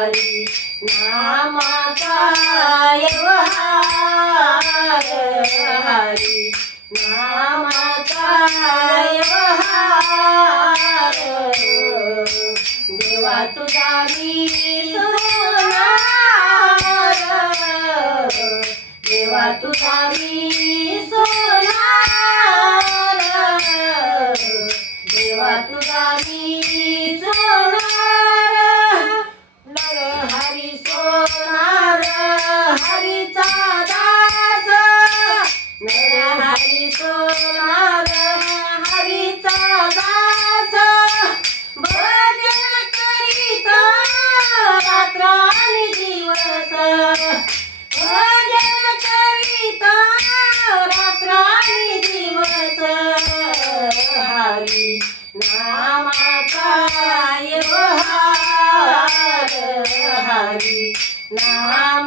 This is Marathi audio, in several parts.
हरी नामाकाय हरी नामाकाय देवा तुझा मी सुना तुझा मी Na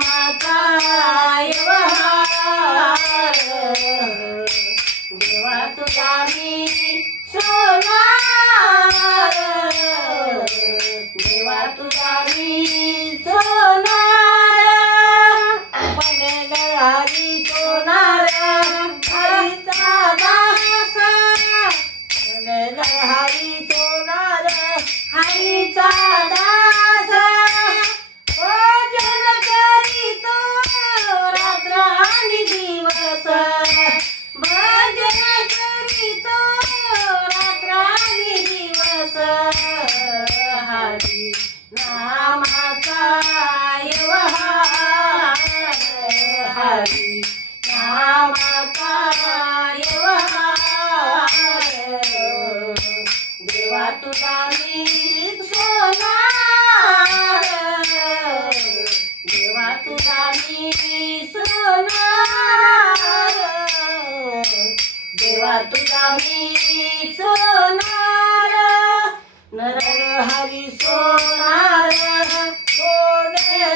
Yeah. तुला मी सोनार नर हरी सोनार सोने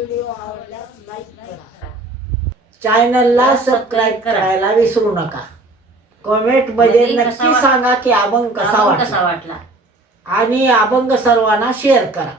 व्हिडिओ ला लाईक करा. चॅनलला सबस्क्राईब करायला विसरू नका. कॉमेंटमध्ये नक्की सांगा की अभंग कसा वाटला. आणि अभंग सर्वांना शेअर करा.